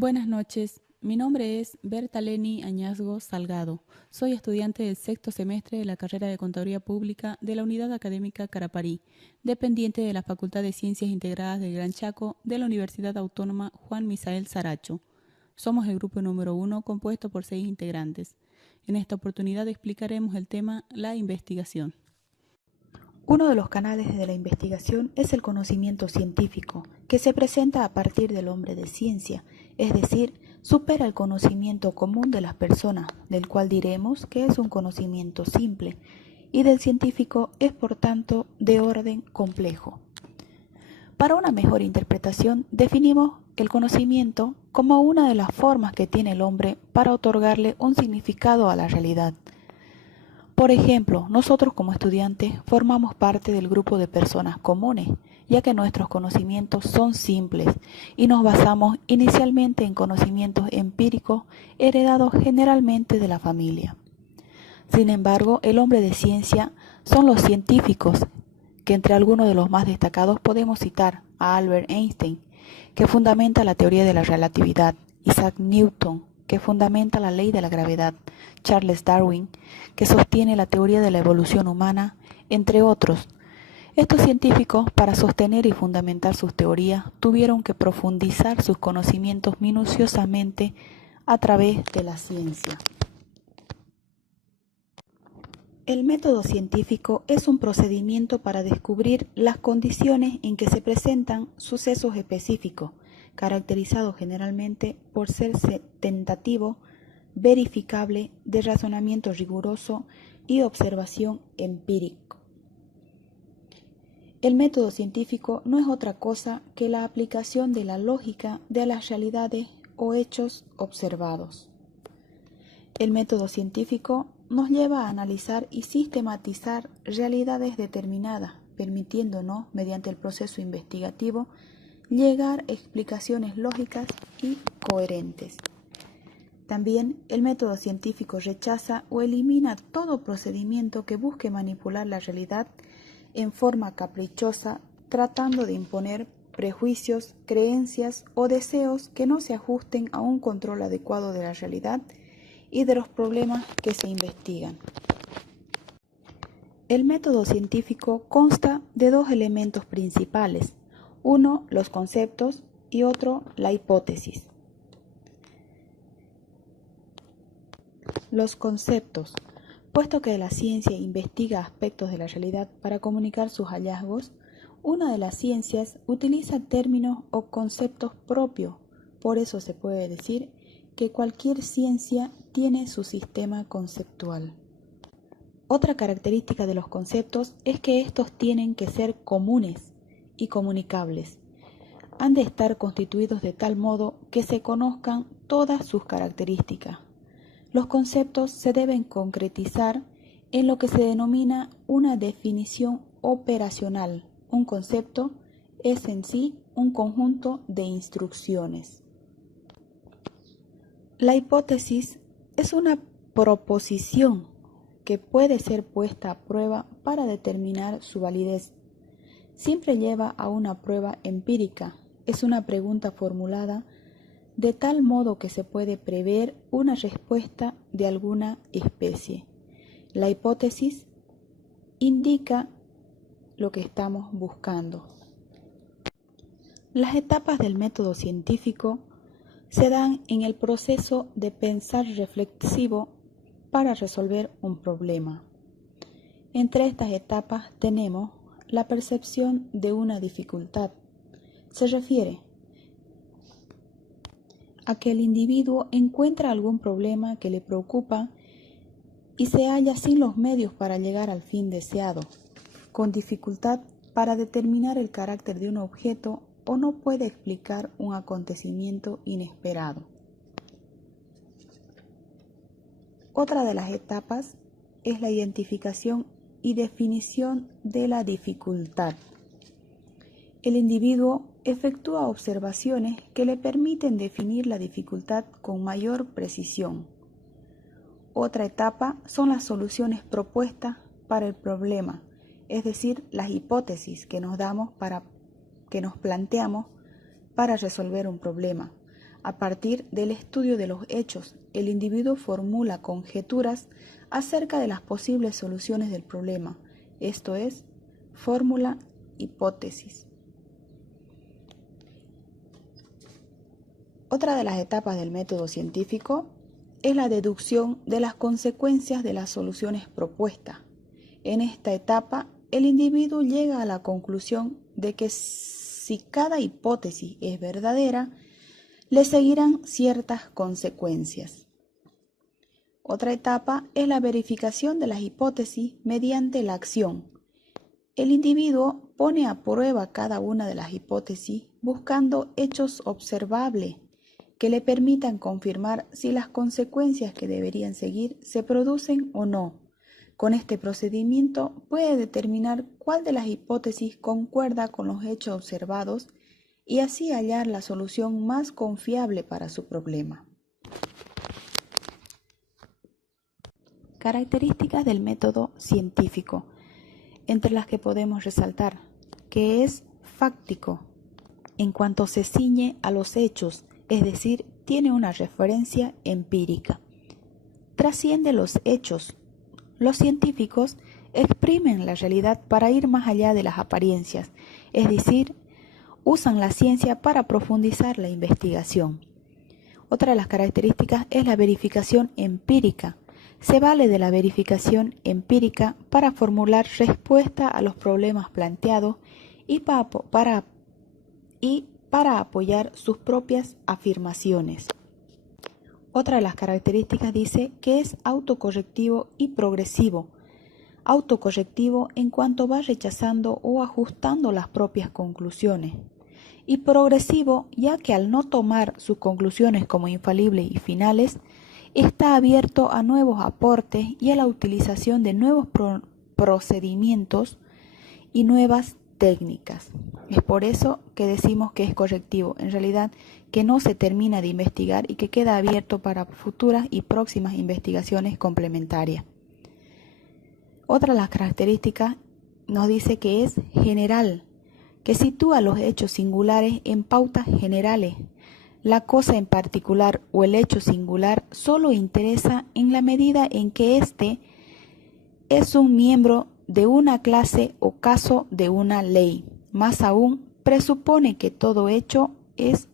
Buenas noches, mi nombre es Berta Leni Añazgo Salgado. Soy estudiante del sexto semestre de la carrera de Contaduría Pública de la Unidad Académica Caraparí, dependiente de la Facultad de Ciencias Integradas del Gran Chaco de la Universidad Autónoma Juan Misael Saracho. Somos el grupo número 1 compuesto por 6 integrantes. En esta oportunidad explicaremos el tema la investigación. Uno de los canales de la investigación es el conocimiento científico, que se presenta a partir del hombre de ciencia, es decir, supera el conocimiento común de las personas, del cual diremos que es un conocimiento simple, y del científico es por tanto de orden complejo. Para una mejor interpretación, definimos el conocimiento como una de las formas que tiene el hombre para otorgarle un significado a la realidad. Por ejemplo, nosotros como estudiantes formamos parte del grupo de personas comunes, ya que nuestros conocimientos son simples y nos basamos inicialmente en conocimientos empíricos heredados generalmente de la familia. Sin embargo, el hombre de ciencia son los científicos, que entre algunos de los más destacados podemos citar a Albert Einstein, que fundamenta la teoría de la relatividad, Isaac Newton, que fundamenta la ley de la gravedad, Charles Darwin, que sostiene la teoría de la evolución humana, entre otros. Estos científicos, para sostener y fundamentar sus teorías, tuvieron que profundizar sus conocimientos minuciosamente a través de la ciencia. El método científico es un procedimiento para descubrir las condiciones en que se presentan sucesos específicos, caracterizado generalmente por ser tentativo, verificable, de razonamiento riguroso y observación empírico. El método científico no es otra cosa que la aplicación de la lógica de las realidades o hechos observados. El método científico nos lleva a analizar y sistematizar realidades determinadas, permitiéndonos, mediante el proceso investigativo, llegar a explicaciones lógicas y coherentes. También el método científico rechaza o elimina todo procedimiento que busque manipular la realidad en forma caprichosa, tratando de imponer prejuicios, creencias o deseos que no se ajusten a un control adecuado de la realidad y de los problemas que se investigan. El método científico consta de dos elementos principales: uno, los conceptos, y otro, la hipótesis. Los conceptos. Puesto que la ciencia investiga aspectos de la realidad para comunicar sus hallazgos, una de las ciencias utiliza términos o conceptos propios. Por eso se puede decir que cualquier ciencia tiene su sistema conceptual. Otra característica de los conceptos es que estos tienen que ser comunes y comunicables. Han de estar constituidos de tal modo que se conozcan todas sus características. Los conceptos se deben concretizar en lo que se denomina una definición operacional. Un concepto es en sí un conjunto de instrucciones. La hipótesis es una proposición que puede ser puesta a prueba para determinar su validez. Siempre lleva a una prueba empírica. Es una pregunta formulada de tal modo que se puede prever una respuesta de alguna especie. La hipótesis indica lo que estamos buscando. Las etapas del método científico se dan en el proceso de pensar reflexivo para resolver un problema. Entre estas etapas tenemos la percepción de una dificultad. Se refiere a que el individuo encuentra algún problema que le preocupa y se halla sin los medios para llegar al fin deseado, con dificultad para determinar el carácter de un objeto o no puede explicar un acontecimiento inesperado. Otra de las etapas es la identificación y definición de la dificultad. El individuo efectúa observaciones que le permiten definir la dificultad con mayor precisión. Otra etapa son las soluciones propuestas para el problema, es decir, las hipótesis que nos planteamos para resolver un problema. A partir del estudio de los hechos, el individuo formula conjeturas acerca de las posibles soluciones del problema, esto es, fórmula hipótesis. Otra de las etapas del método científico es la deducción de las consecuencias de las soluciones propuestas. En esta etapa, el individuo llega a la conclusión de que si cada hipótesis es verdadera, le seguirán ciertas consecuencias. Otra etapa es la verificación de las hipótesis mediante la acción. El individuo pone a prueba cada una de las hipótesis buscando hechos observables que le permitan confirmar si las consecuencias que deberían seguir se producen o no. Con este procedimiento puede determinar cuál de las hipótesis concuerda con los hechos observados y así hallar la solución más confiable para su problema. Características del método científico, entre las que podemos resaltar, que es fáctico, en cuanto se ciñe a los hechos, es decir, tiene una referencia empírica. Trasciende los hechos. Los científicos exprimen la realidad para ir más allá de las apariencias, es decir, usan la ciencia para profundizar la investigación. Otra de las características es la verificación empírica. Se vale de la verificación empírica para formular respuesta a los problemas planteados y para apoyar sus propias afirmaciones. Otra de las características dice que es autocorrectivo y progresivo. Autocorrectivo en cuanto va rechazando o ajustando las propias conclusiones. Y progresivo ya que al no tomar sus conclusiones como infalibles y finales, está abierto a nuevos aportes y a la utilización de nuevos procedimientos y nuevas técnicas. Es por eso que decimos que es correctivo, en realidad que no se termina de investigar y que queda abierto para futuras y próximas investigaciones complementarias. Otra de las características nos dice que es general, que sitúa los hechos singulares en pautas generales. La cosa en particular o el hecho singular solo interesa en la medida en que éste es un miembro de una clase o caso de una ley. Más aún, presupone que todo hecho es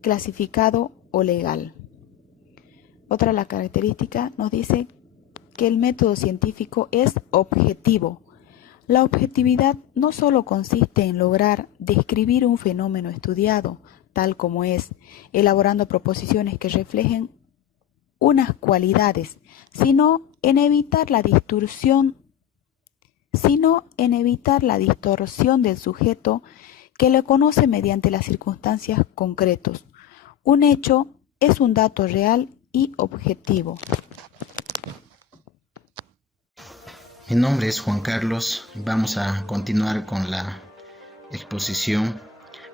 clasificado o legal. Otra de las características nos dice que el método científico es objetivo. La objetividad no solo consiste en lograr describir un fenómeno estudiado, tal como es, elaborando proposiciones que reflejen unas cualidades, sino en evitar la distorsión del sujeto que lo conoce mediante las circunstancias concretas. Un hecho es un dato real y objetivo. Mi nombre es Juan Carlos. Vamos a continuar con la exposición.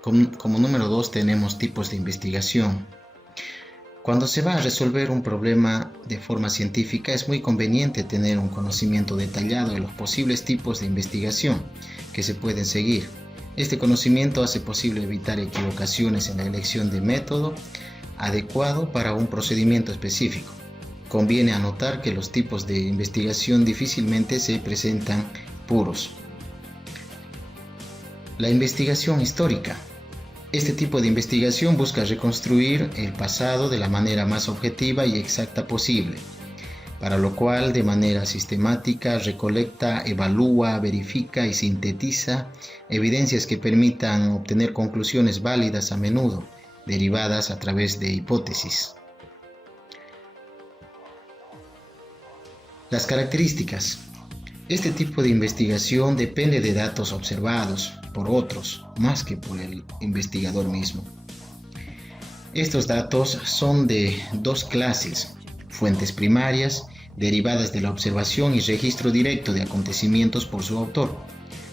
Como número 2 tenemos tipos de investigación. Cuando se va a resolver un problema de forma científica es muy conveniente tener un conocimiento detallado de los posibles tipos de investigación que se pueden seguir. Este conocimiento hace posible evitar equivocaciones en la elección de método adecuado para un procedimiento específico. Conviene anotar que los tipos de investigación difícilmente se presentan puros. La investigación histórica. Este tipo de investigación busca reconstruir el pasado de la manera más objetiva y exacta posible, para lo cual de manera sistemática recolecta, evalúa, verifica y sintetiza evidencias que permitan obtener conclusiones válidas, a menudo derivadas a través de hipótesis. Las características. Este tipo de investigación depende de datos observados por otros, más que por el investigador mismo. Estos datos son de dos clases: fuentes primarias, derivadas de la observación y registro directo de acontecimientos por su autor,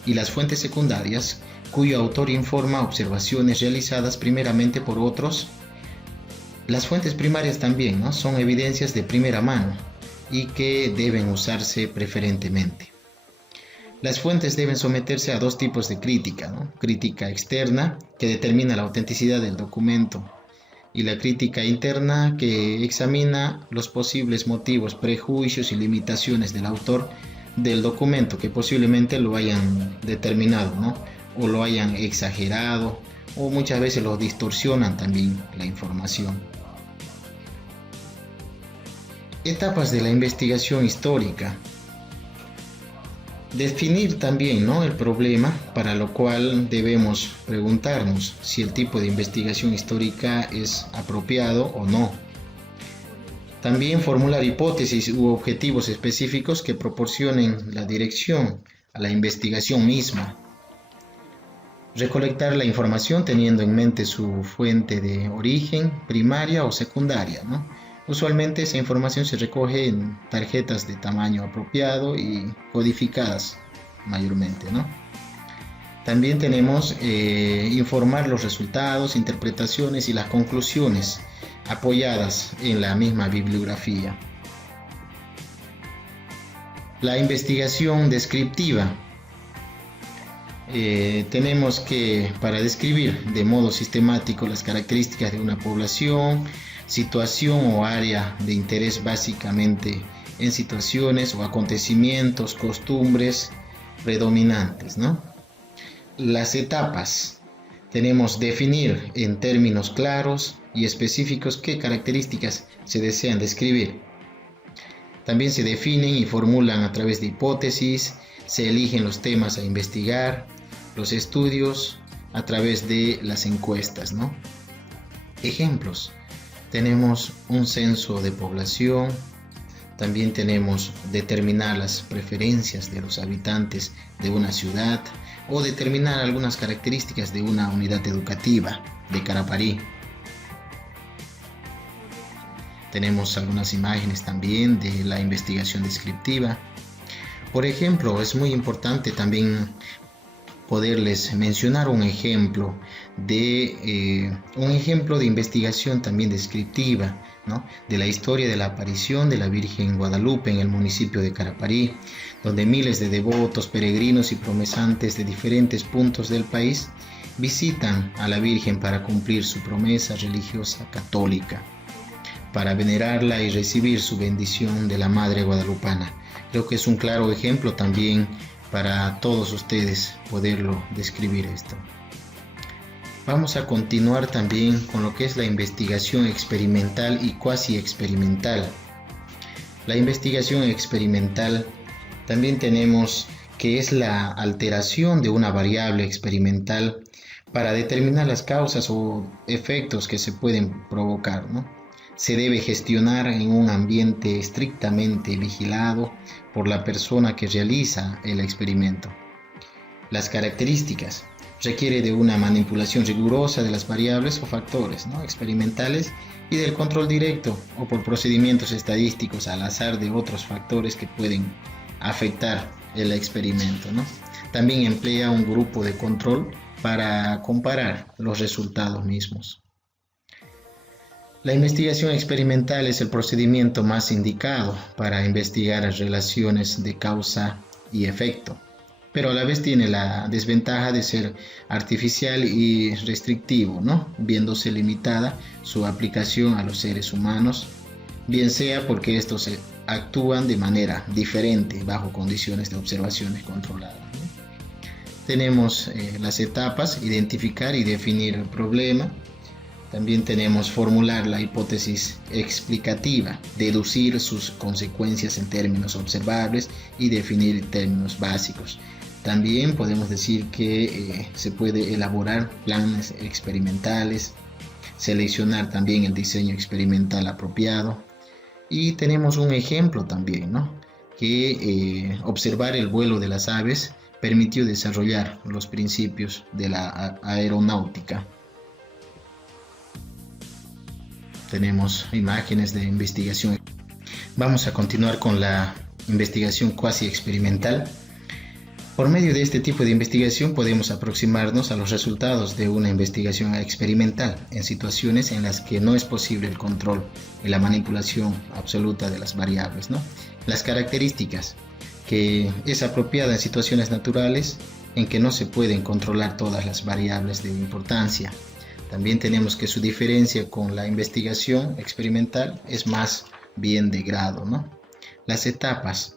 y las fuentes secundarias, cuyo autor informa observaciones realizadas primeramente por otros. Las fuentes primarias también, son evidencias de primera mano y que deben usarse preferentemente. Las fuentes deben someterse a dos tipos de crítica, Crítica externa, que determina la autenticidad del documento y la crítica interna, que examina los posibles motivos, prejuicios y limitaciones del autor del documento que posiblemente lo hayan determinado, ¿no? O lo hayan exagerado, o muchas veces lo distorsionan también la información. Etapas de la investigación histórica. Definir también, ¿no?, el problema, para lo cual debemos preguntarnos si el tipo de investigación histórica es apropiado o no. También formular hipótesis u objetivos específicos que proporcionen la dirección a la investigación misma. Recolectar la información teniendo en mente su fuente de origen, primaria o secundaria, ¿no? Usualmente esa información se recoge en tarjetas de tamaño apropiado y codificadas mayormente, ¿no? También tenemos informar los resultados, interpretaciones y las conclusiones apoyadas en la misma bibliografía. La investigación descriptiva. Tenemos que, para describir de modo sistemático las características de una población, situación o área de interés, básicamente en situaciones o acontecimientos, costumbres predominantes, ¿no? Las etapas. Tenemos definir en términos claros y específicos qué características se desean describir. También se definen y formulan a través de hipótesis, se eligen los temas a investigar, los estudios a través de las encuestas, ¿no? Ejemplos. Tenemos un censo de población, también tenemos determinar las preferencias de los habitantes de una ciudad o determinar algunas características de una unidad educativa de Caraparí. Tenemos algunas imágenes también de la investigación descriptiva. Por ejemplo, es muy importante también poderles mencionar un ejemplo de investigación también descriptiva, ¿no?, de la historia de la aparición de la Virgen Guadalupe en el municipio de Caraparí, donde miles de devotos, peregrinos y promesantes de diferentes puntos del país visitan a la Virgen para cumplir su promesa religiosa católica, para venerarla y recibir su bendición de la Madre Guadalupana. Creo que es un claro ejemplo también para todos ustedes poderlo describir esto. Vamos a continuar también con lo que es la investigación experimental y cuasi experimental. La investigación experimental también tenemos que es la alteración de una variable experimental para determinar las causas o efectos que se pueden provocar, ¿no? Se debe gestionar en un ambiente estrictamente vigilado por la persona que realiza el experimento. Las características. Requiere de una manipulación rigurosa de las variables o factores, ¿no?, experimentales, y del control directo o por procedimientos estadísticos al azar de otros factores que pueden afectar el experimento, ¿no? También emplea un grupo de control para comparar los resultados mismos. La investigación experimental es el procedimiento más indicado para investigar las relaciones de causa y efecto, pero a la vez tiene la desventaja de ser artificial y restrictivo, ¿no?, viéndose limitada su aplicación a los seres humanos, bien sea porque estos actúan de manera diferente bajo condiciones de observaciones controladas, ¿no? Tenemos las etapas: identificar y definir el problema. También tenemos formular la hipótesis explicativa, deducir sus consecuencias en términos observables y definir términos básicos. También podemos decir que se puede elaborar planes experimentales, seleccionar también el diseño experimental apropiado. Y tenemos un ejemplo también, ¿no?, que observar el vuelo de las aves permitió desarrollar los principios de la aeronáutica. Tenemos imágenes de investigación. Vamos a continuar con la investigación cuasi experimental. Por medio de este tipo de investigación podemos aproximarnos a los resultados de una investigación experimental en situaciones en las que no es posible el control y la manipulación absoluta de las variables, ¿no? Las características, que es apropiada en situaciones naturales en que no se pueden controlar todas las variables de importancia. También tenemos que su diferencia con la investigación experimental es más bien de grado, ¿no? Las etapas,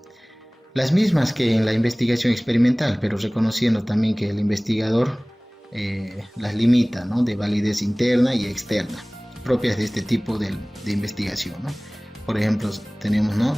las mismas que en la investigación experimental, pero reconociendo también que el investigador las limita, ¿no? De validez interna y externa, propias de este tipo de investigación, ¿no? Por ejemplo, tenemos, ¿no?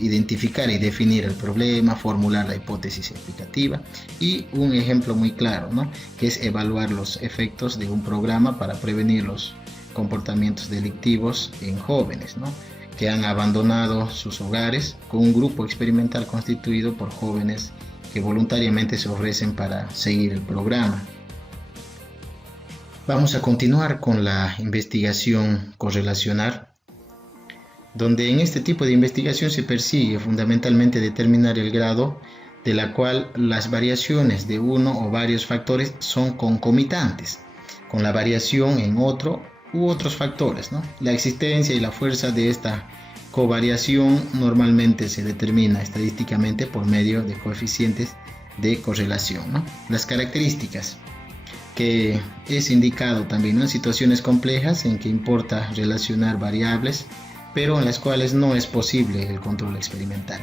Identificar y definir el problema, formular la hipótesis explicativa y un ejemplo muy claro, ¿no? Que es evaluar los efectos de un programa para prevenir los comportamientos delictivos en jóvenes, ¿no? Que han abandonado sus hogares, con un grupo experimental constituido por jóvenes que voluntariamente se ofrecen para seguir el programa. Vamos a continuar con la investigación correlacional, donde en este tipo de investigación se persigue fundamentalmente determinar el grado de la cual las variaciones de uno o varios factores son concomitantes con la variación en otro u otros factores, ¿no? La existencia y la fuerza de esta covariación normalmente se determina estadísticamente por medio de coeficientes de correlación, ¿no? Las características, que es indicado también, ¿no? En situaciones complejas en que importa relacionar variables, pero en las cuales no es posible el control experimental.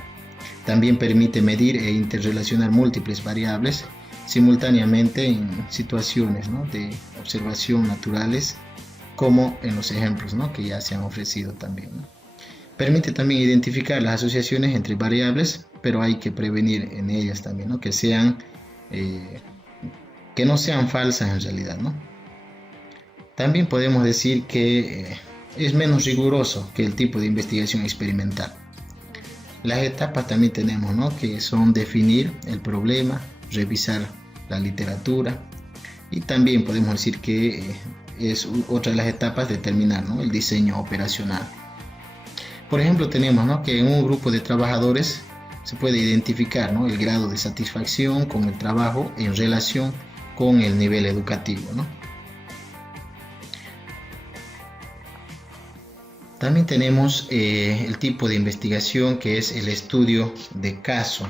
También permite medir e interrelacionar múltiples variables simultáneamente en situaciones, ¿no? De observación naturales, como en los ejemplos, ¿no? Que ya se han ofrecido también, ¿no? Permite también identificar las asociaciones entre variables, pero hay que prevenir en ellas también, ¿no? Que no sean falsas en realidad, ¿no? También podemos decir que es menos riguroso que el tipo de investigación experimental. Las etapas también tenemos, ¿no? Que son definir el problema, revisar la literatura, y también podemos decir que es otra de las etapas determinar, ¿no? El diseño operacional. Por ejemplo, tenemos, ¿no? Que en un grupo de trabajadores se puede identificar, ¿no? El grado de satisfacción con el trabajo en relación con el nivel educativo, ¿no? También tenemos el tipo de investigación que es el estudio de caso.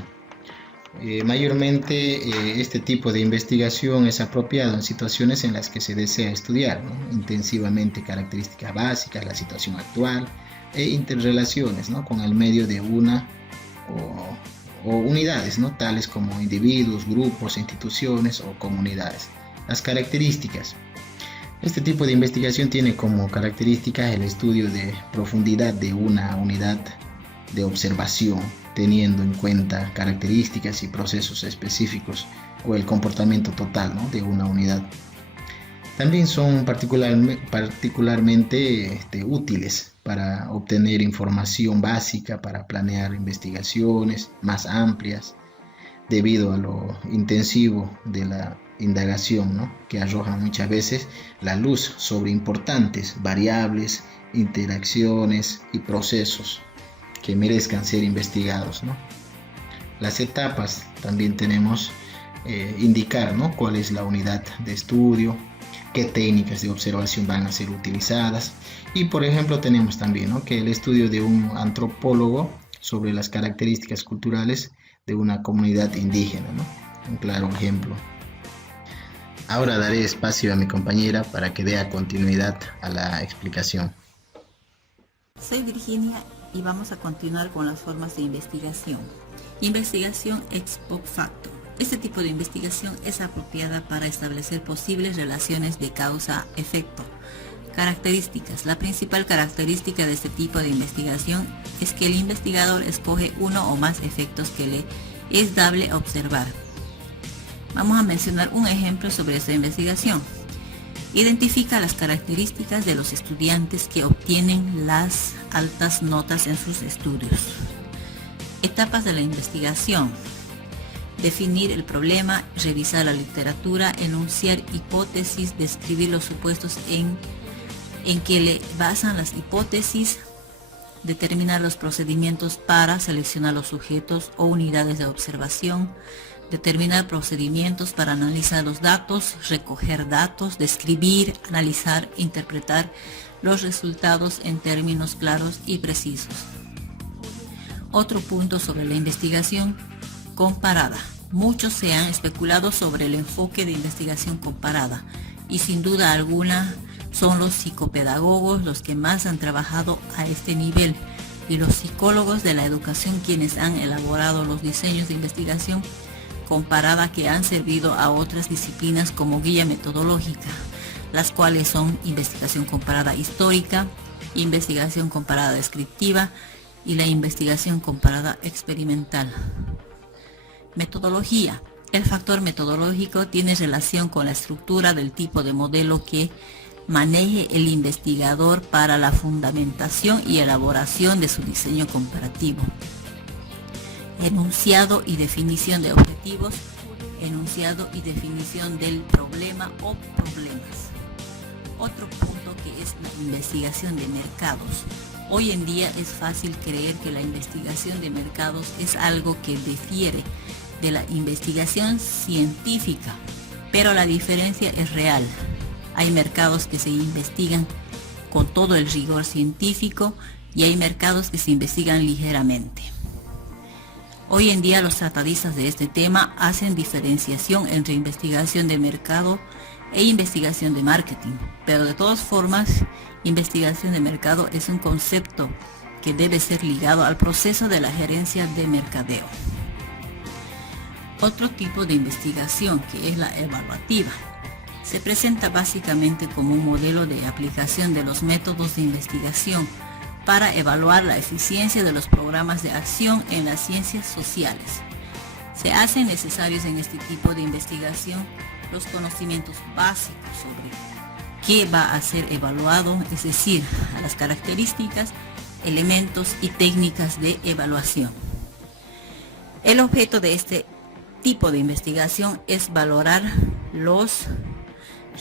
Mayormente este tipo de investigación es apropiado en situaciones en las que se desea estudiar, ¿no? Intensivamente características básicas, la situación actual e interrelaciones, ¿no? Con el medio de una o unidades, ¿no? Tales como individuos, grupos, instituciones o comunidades. Las características. Este tipo de investigación tiene como características el estudio de profundidad de una unidad de observación, teniendo en cuenta características y procesos específicos o el comportamiento total, ¿no? De una unidad. También son particularmente útiles para obtener información básica para planear investigaciones más amplias, debido a lo intensivo de la indagación, ¿no? Que arroja muchas veces la luz sobre importantes variables, interacciones y procesos que merezcan ser investigados, ¿no? Las etapas también tenemos indicar, ¿no? Cuál es la unidad de estudio, qué técnicas de observación van a ser utilizadas, y por ejemplo tenemos también, ¿no? Que el estudio de un antropólogo sobre las características culturales de una comunidad indígena, ¿no? Un claro ejemplo. Ahora daré espacio a mi compañera para que dé continuidad a la explicación. Soy Virginia y vamos a continuar con las formas de investigación. Investigación ex post facto. Este tipo de investigación es apropiada para establecer posibles relaciones de causa-efecto. Características. La principal característica de este tipo de investigación es que el investigador escoge uno o más efectos que le es dable observar. Vamos a mencionar un ejemplo sobre esta investigación. Identifica las características de los estudiantes que obtienen las altas notas en sus estudios. Etapas de la investigación. Definir el problema, revisar la literatura, enunciar hipótesis, describir los supuestos en que le basan las hipótesis, determinar los procedimientos para seleccionar los sujetos o unidades de observación, determinar procedimientos para analizar los datos, recoger datos, describir, analizar, interpretar los resultados en términos claros y precisos. Otro punto sobre la investigación comparada. Muchos se han especulado sobre el enfoque de investigación comparada. y sin duda alguna son los psicopedagogos los que más han trabajado a este nivel y los psicólogos de la educación quienes han elaborado los diseños de investigación comparada que han servido a otras disciplinas como guía metodológica, las cuales son investigación comparada histórica, investigación comparada descriptiva y la investigación comparada experimental. Metodología. El factor metodológico tiene relación con la estructura del tipo de modelo que maneje el investigador para la fundamentación y elaboración de su diseño comparativo. Enunciado y definición de objetivos, enunciado y definición del problema o problemas. Otro punto que es la investigación de mercados. Hoy en día es fácil creer que la investigación de mercados es algo que difiere de la investigación científica, pero la diferencia es real. Hay mercados que se investigan con todo el rigor científico y hay mercados que se investigan ligeramente. Hoy en día los tratadistas de este tema hacen diferenciación entre investigación de mercado e investigación de marketing, pero de todas formas, investigación de mercado es un concepto que debe ser ligado al proceso de la gerencia de mercadeo. Otro tipo de investigación, que es la evaluativa, se presenta básicamente como un modelo de aplicación de los métodos de investigación para evaluar la eficiencia de los programas de acción en las ciencias sociales. Se hacen necesarios en este tipo de investigación los conocimientos básicos sobre qué va a ser evaluado, es decir, a las características, elementos y técnicas de evaluación. El objeto de este tipo de investigación es valorar los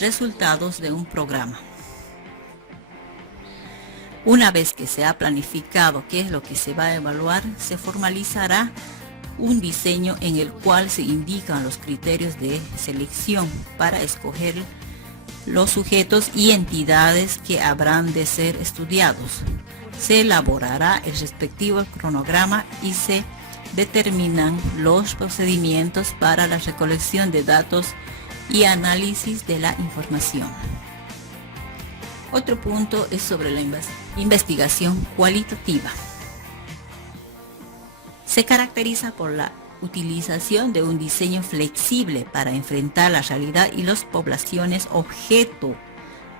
resultados de un programa. Una vez que se ha planificado qué es lo que se va a evaluar, se formalizará un diseño en el cual se indican los criterios de selección para escoger los sujetos y entidades que habrán de ser estudiados. Se elaborará el respectivo cronograma y se determinan los procedimientos para la recolección de datos y análisis de la información. Otro punto es sobre la investigación cualitativa. Se caracteriza por la utilización de un diseño flexible para enfrentar la realidad y las poblaciones objeto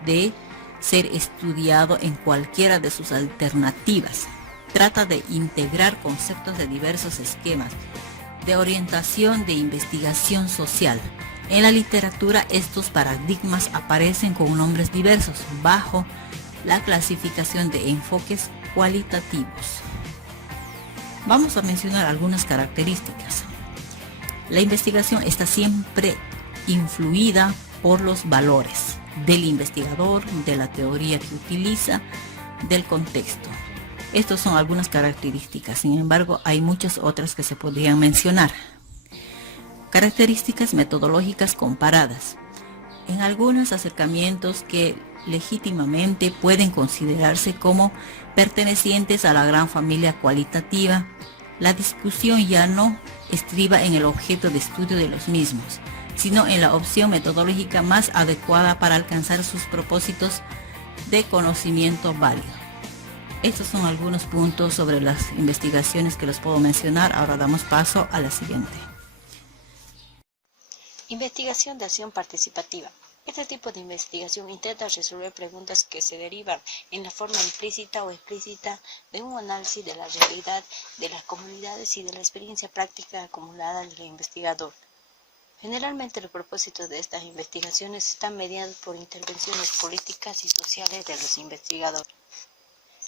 de ser estudiado en cualquiera de sus alternativas. Trata de integrar conceptos de diversos esquemas de orientación de investigación social. En la literatura estos paradigmas aparecen con nombres diversos bajo la clasificación de enfoques cualitativos. Vamos a mencionar algunas características. La investigación está siempre influida por los valores del investigador, de la teoría que utiliza, del contexto. Estas son algunas características, sin embargo, hay muchas otras que se podrían mencionar. Características metodológicas comparadas. En algunos acercamientos que legítimamente pueden considerarse como pertenecientes a la gran familia cualitativa, la discusión ya no estriba en el objeto de estudio de los mismos, sino en la opción metodológica más adecuada para alcanzar sus propósitos de conocimiento válido. Estos son algunos puntos sobre las investigaciones que les puedo mencionar. Ahora damos paso a la siguiente. Investigación de acción participativa. Este tipo de investigación intenta resolver preguntas que se derivan en la forma implícita o explícita de un análisis de la realidad de las comunidades y de la experiencia práctica acumulada del investigador. Generalmente los propósitos de estas investigaciones están mediados por intervenciones políticas y sociales de los investigadores.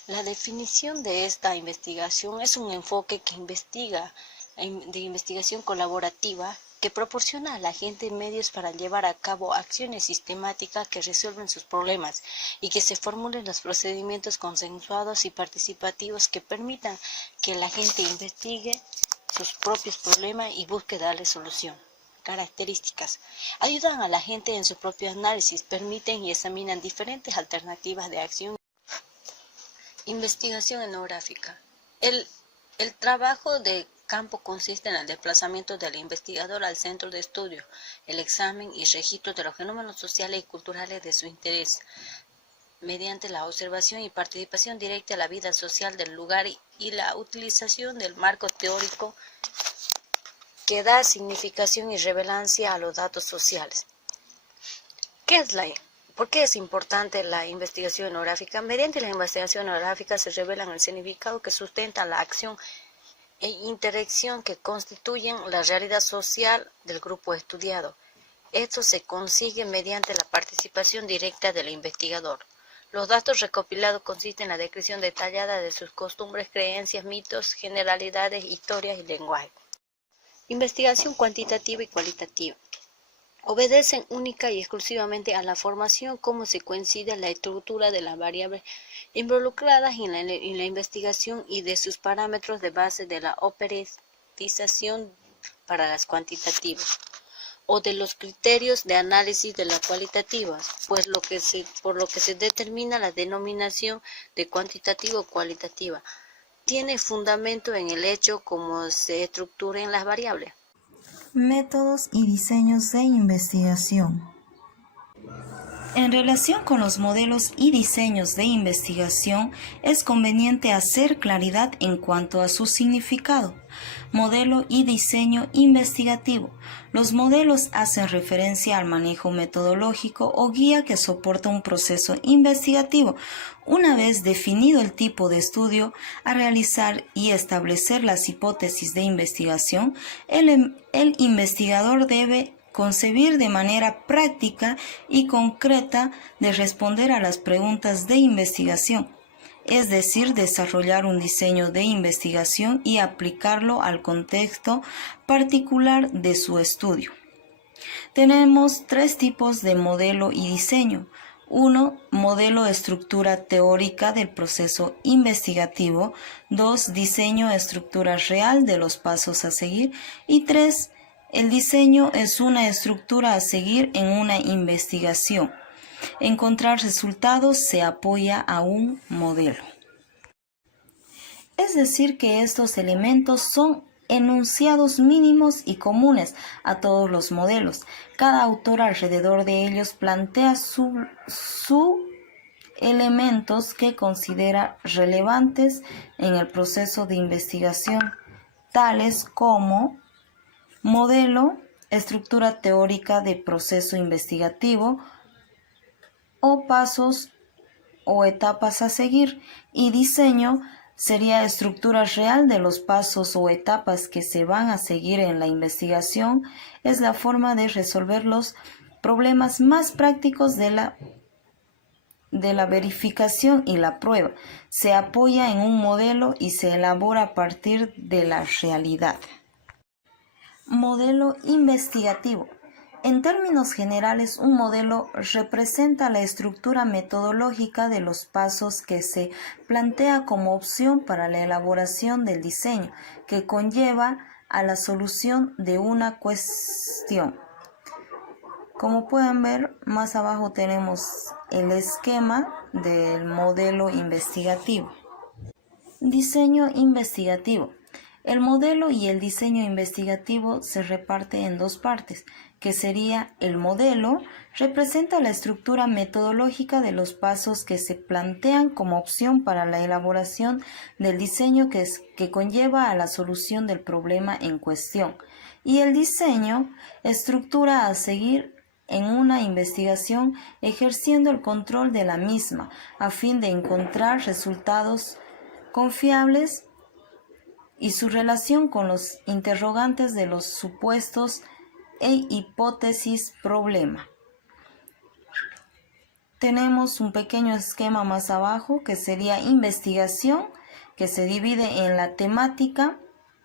La definición de esta investigación es un enfoque que de investigación colaborativa que proporciona a la gente medios para llevar a cabo acciones sistemáticas que resuelven sus problemas y que se formulen los procedimientos consensuados y participativos que permitan que la gente investigue sus propios problemas y busque darle solución. Características. Ayudan a la gente en su propio análisis, permiten y examinan diferentes alternativas de acción. Investigación etnográfica. El trabajo de campo consiste en el desplazamiento del investigador al centro de estudio, el examen y registro de los fenómenos sociales y culturales de su interés, mediante la observación y participación directa en la vida social del lugar y la utilización del marco teórico que da significación y relevancia a los datos sociales. ¿Por qué es importante la investigación etnográfica? Mediante la investigación etnográfica se revelan el significado que sustenta la acción e interacción que constituyen la realidad social del grupo estudiado. Esto se consigue mediante la participación directa del investigador. Los datos recopilados consisten en la descripción detallada de sus costumbres, creencias, mitos, generalidades, historias y lenguaje. Investigación cuantitativa y cualitativa. Obedecen única y exclusivamente a la formación como se coincide la estructura de las variables involucradas en la investigación y de sus parámetros de base de la operatización para las cuantitativas, o de los criterios de análisis de las cualitativas, por lo que se determina la denominación de cuantitativa o cualitativa. Tiene fundamento en el hecho como se estructuran las variables. Métodos y diseños de investigación. En relación con los modelos y diseños de investigación, es conveniente hacer claridad en cuanto a su significado. Modelo y diseño investigativo. Los modelos hacen referencia al manejo metodológico o guía que soporta un proceso investigativo. Una vez definido el tipo de estudio a realizar y establecer las hipótesis de investigación, el investigador debe concebir de manera práctica y concreta de responder a las preguntas de investigación, es decir, desarrollar un diseño de investigación y aplicarlo al contexto particular de su estudio. Tenemos tres tipos de modelo y diseño. 1. Modelo de estructura teórica del proceso investigativo. 2. Diseño de estructura real de los pasos a seguir. Y 3. El diseño es una estructura a seguir en una investigación. Encontrar resultados se apoya a un modelo. Es decir, que estos elementos son enunciados mínimos y comunes a todos los modelos. Cada autor alrededor de ellos plantea sus elementos que considera relevantes en el proceso de investigación, tales como modelo, estructura teórica de proceso investigativo o pasos o etapas a seguir, y diseño sería estructura real de los pasos o etapas que se van a seguir en la investigación. Es la forma de resolver los problemas más prácticos de la verificación y la prueba. Se apoya en un modelo y se elabora a partir de la realidad. Modelo investigativo. En términos generales, un modelo representa la estructura metodológica de los pasos que se plantea como opción para la elaboración del diseño, que conlleva a la solución de una cuestión. Como pueden ver, más abajo tenemos el esquema del modelo investigativo. Diseño investigativo. El modelo y el diseño investigativo se reparte en dos partes, que sería el modelo, representa la estructura metodológica de los pasos que se plantean como opción para la elaboración del diseño que conlleva a la solución del problema en cuestión. Y el diseño, estructura a seguir en una investigación ejerciendo el control de la misma, a fin de encontrar resultados confiables y su relación con los interrogantes de los supuestos e hipótesis problema. Tenemos un pequeño esquema más abajo que sería investigación, que se divide en la temática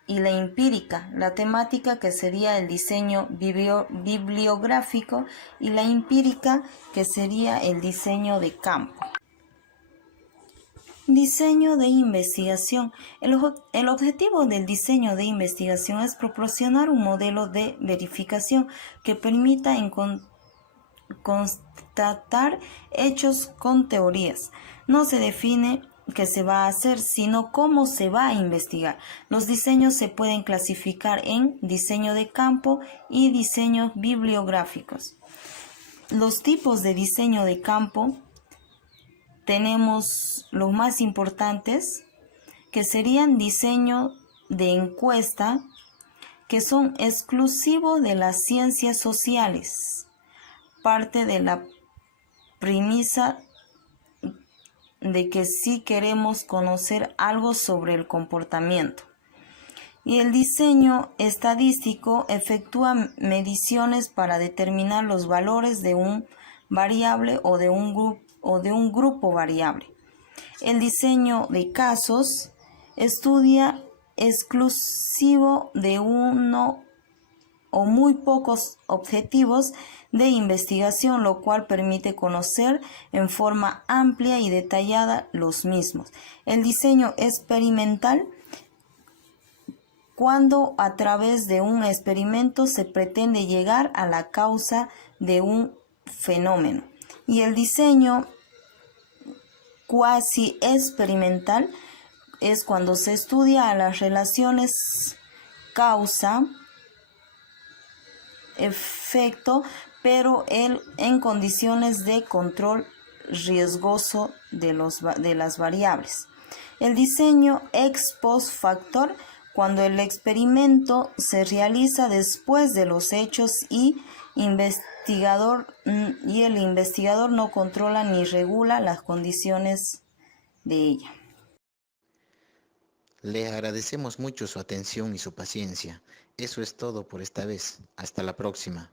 y la empírica. La temática, que sería el diseño bibliográfico, y la empírica, que sería el diseño de campo. Diseño de investigación. El objetivo del diseño de investigación es proporcionar un modelo de verificación que permita constatar hechos con teorías. No se define que se va a hacer, sino cómo se va a investigar. Los diseños se pueden clasificar en diseño de campo y diseños bibliográficos. Los tipos de diseño de campo tenemos los más importantes, que serían diseño de encuesta, que son exclusivos de las ciencias sociales, parte de la premisa de que sí queremos conocer algo sobre el comportamiento. Y el diseño estadístico efectúa mediciones para determinar los valores de un variable o de un grupo variable. El diseño de casos estudia exclusivo de uno o muy pocos objetivos de investigación, lo cual permite conocer en forma amplia y detallada los mismos. El diseño experimental, cuando a través de un experimento se pretende llegar a la causa de un fenómeno. Y el diseño cuasi experimental es cuando se estudia las relaciones causa-efecto, pero en condiciones de control riesgoso de las variables. El diseño ex post factor, cuando el experimento se realiza después de los hechos y el investigador no controla ni regula las condiciones de ella. Le agradecemos mucho su atención y su paciencia. Eso es todo por esta vez. Hasta la próxima.